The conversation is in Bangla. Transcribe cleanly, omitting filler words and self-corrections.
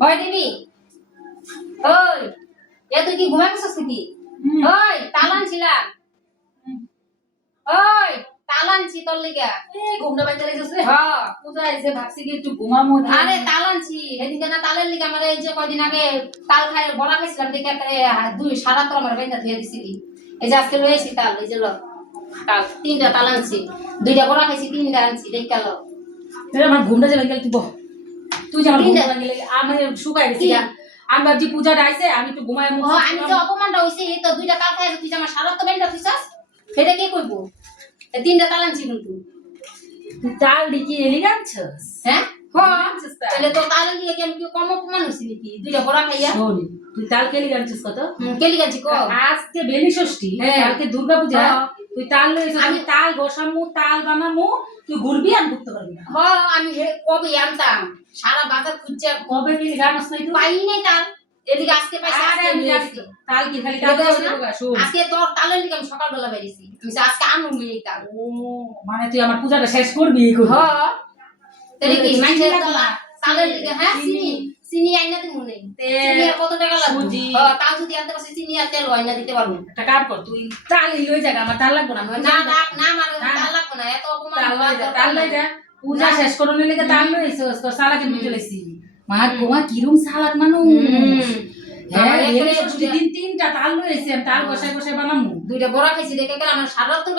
হয় দিবি ওই এ তুই কি ঘুমাই গেছিস নাকি ওই তালান ছিলাম ওই তালানছি তোর লিগা এই ঘুমটা বাইতে লাগছে রে হ্যাঁ পূজা এসে ভাবছি কি একটু ঘুমামো আরে তালানছি এদিকে না তালের লিগা আমার এই যে কয়দিন আগে তাল খাই বড়া খাইছিলাম দেখে একটা দুই সারা তো আমার বেঁধা ধুয়ে দিছিলি এই যে আজকে লয়েছি তাল এই যে লো তাল তিনটা তাল আনছি দুইটা বড়া খাইছি তিনটা আনছি দেখতে লো আমার ঘুমটা যে বাইতে তুই বহ তুই যে আমার ঘুমটা লাগিলে আমি শুকাই গেছি আমি ভাবছি পূজাটা আইছে আমি একটু ঘুমায় মুখ আমি যে অপমানটা হইছে এই তো দুইটা তাল খাইছিস তুই যে আমার সারা তো বেঁধা দিছস সেটা কে কইবো এই তিনটা তাল আনছি কিন্তু তুই তাল দিকি এলি আনছস হ্যাঁ তাহলে তো তাল দিয়ে কি আমি কি কম অপমান হইছি নাকি দুইটা বড়া খাইয়া শোন তুই তাল কেলি আনছস কত কেলি গেছি কো আজকে বেলি ষষ্ঠী কালকে দুর্গা পূজা তুই তাল লইছিস আমি তাল বসামু তাল বানামু তুই ঘুরবি আর ঘুরতে পারবি না হ্যাঁ আমি কবে আনতাম সারা বাজার খুঁজছে কবে কি গানস নাই তুই পাই নাই তাল এদিকে আজকে পাইছি আরে আমি জানি তো, তাল কি খালি তাল বসাবো শোন আজকে তোর তালের লিগে আমি সকালবেলা বেরিয়েছি আমি যে আজকে আনু এই তাল ও মানে তুই আমার পূজাটা শেষ করবি এই করে হ্যাঁ তাহলে কি মাইনের তালের লিগে হ্যাঁ চিনি চিনি আইনা দিমু নেই চিনি আর কত টাকা লাগবে হ্যাঁ তাল যদি আনতে পারছিস চিনি আর তেল আইনা দিতে পারবো একটা কাজ কর তুই তাল লই যা আমার তাল লাগবে না না না আমার তাল লাগবে না এত অপমান তাল লই যা পূজা শেষ করনের লাগি তাল লইছস তোর সালাকে নিতে লইছি মা গোয়া কিরম সালাদ মানু হ্যাঁ এই দিন তিনটা তাল লইছি আমি তাল বসাই বসাই বানামু দুইটা বড়া খাইছি দেখে গেল আমার সারা তো